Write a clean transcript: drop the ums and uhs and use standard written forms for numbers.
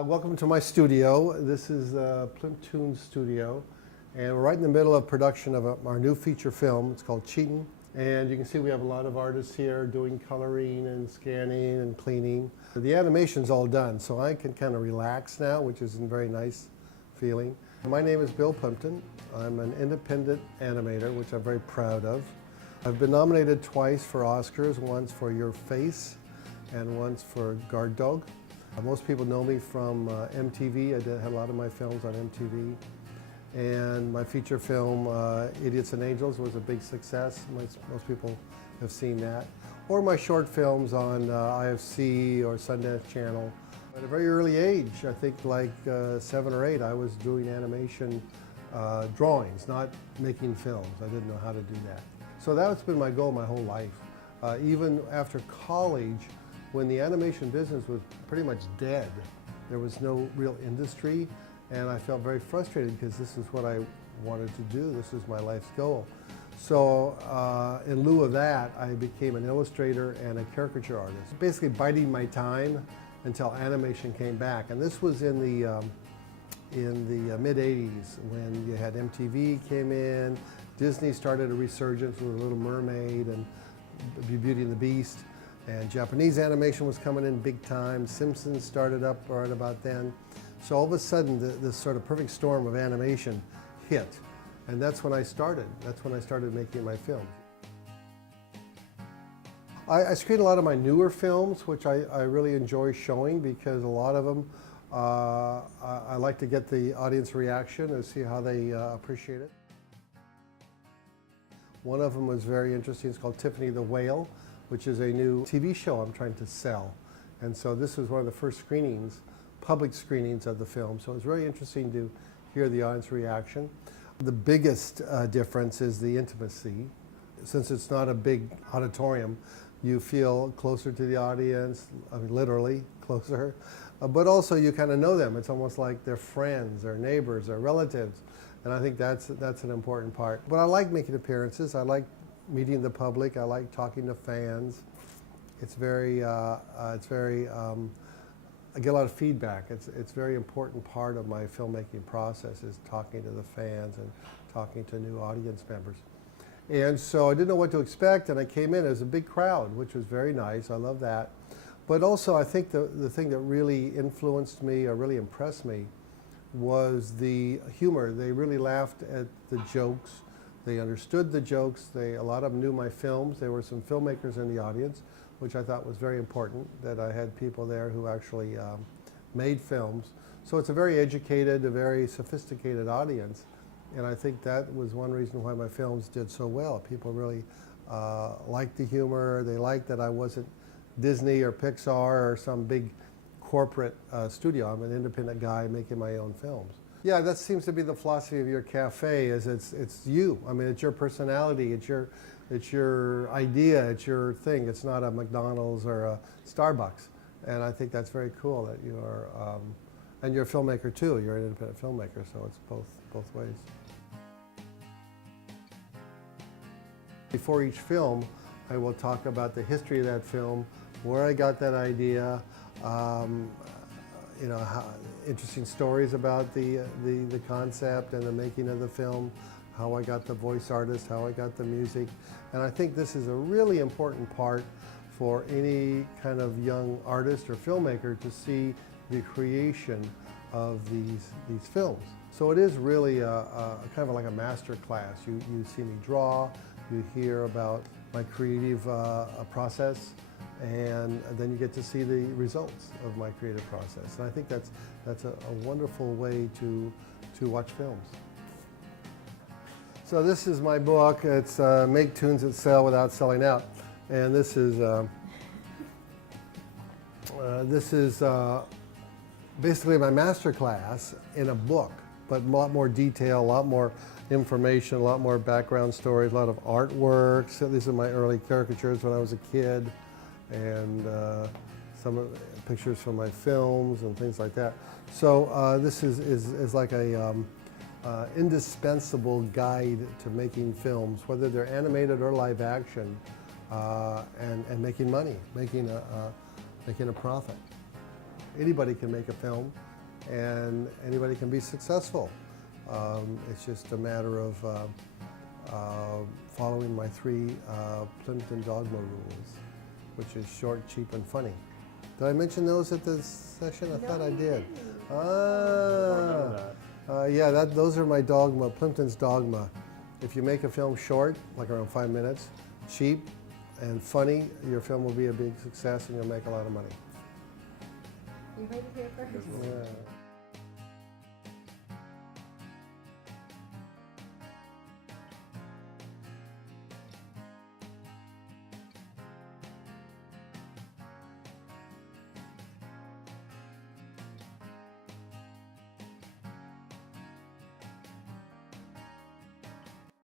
Welcome to my studio. This is Plympton studio, and we're right in the middle of production of our new feature film. It's called Cheatin', and you can see we have a lot of artists here doing coloring and scanning and cleaning. The animation's all done, so I can kind of relax now, which is a very nice feeling. My name is Bill Plympton. I'm an independent animator, which I'm very proud of. I've been nominated twice for Oscars, once for Your Face and once for Guard Dog. Most people know me from MTV. I had a lot of my films on MTV. And my feature film, Idiots and Angels, was a big success. Most people have seen that. Or my short films on IFC or Sundance Channel. At a very early age, I think like 7 or 8, I was doing animation drawings, not making films. I didn't know how to do that. So that's been my goal my whole life. Even after college, when the animation business was pretty much dead, there was no real industry, and I felt very frustrated because this is what I wanted to do. This is my life's goal. So in lieu of that, I became an illustrator and a caricature artist, basically biding my time until animation came back. And this was in the mid-'80s when you had MTV came in, Disney started a resurgence with Little Mermaid and Beauty and the Beast. And Japanese animation was coming in big time. Simpsons started up right about then. So all of a sudden, this sort of perfect storm of animation hit. And that's when I started. That's when I started making my films. I screen a lot of my newer films, which I really enjoy showing because a lot of them, I like to get the audience reaction and see how they appreciate it. One of them was very interesting. It's called Tiffany the Whale, which is a new TV show I'm trying to sell. And so this was one of the first screenings, public screenings of the film. So it was very interesting to hear the audience reaction. The biggest difference is the intimacy. Since it's not a big auditorium, you feel closer to the audience, I mean literally closer, but also you kind of know them. It's almost like they're friends or neighbors or relatives. And I think that's an important part. But I like making appearances. I like meeting the public. I like talking to fans. It's very, I get a lot of feedback. It's a very important part of my filmmaking process is talking to the fans and talking to new audience members. And so I didn't know what to expect, and I came in as a big crowd, which was very nice. I love that. But also I think the thing that really influenced me or really impressed me was the humor. They really laughed at the jokes. They understood the jokes. A lot of them knew my films. There were some filmmakers in the audience, which I thought was very important, that I had people there who actually made films. So it's a very educated, a very sophisticated audience. And I think that was one reason why my films did so well. People really liked the humor. They liked that I wasn't Disney or Pixar or some big corporate studio. I'm an independent guy making my own films. Yeah, that seems to be the philosophy of your cafe. Is it's you. I mean, it's your personality. It's your idea. It's your thing. It's not a McDonald's or a Starbucks. And I think that's very cool that you are, and you're a filmmaker too. You're an independent filmmaker, so it's both ways. Before each film, I will talk about the history of that film, where I got that idea. You know, interesting stories about the concept and the making of the film, how I got the voice artist, how I got the music. And I think this is a really important part for any kind of young artist or filmmaker to see the creation of these films. So it is really a kind of like a master class. You see me draw, you hear about my creative process, and then you get to see the results of my creative process. And I think that's a wonderful way to watch films. So this is my book. It's Make Tunes That Sell Without Selling Out. And this is basically my master class in a book, but a lot more detail, a lot more information, a lot more background stories, a lot of artwork. So these are my early caricatures when I was a kid, and some of the pictures from my films and things like that. So this is like a indispensable guide to making films, whether they're animated or live action, and making money, making a profit. anybody can make a film, and anybody can be successful. It's just a matter of following my 3 Plympton dogma rules, which is short, cheap, and funny. Did I mention those at this session? I thought I did. Yeah, those are my dogma, Plympton's dogma. If you make a film short, like around 5 minutes, cheap, and funny, your film will be a big success and you'll make a lot of money. You heard it here first. Yeah.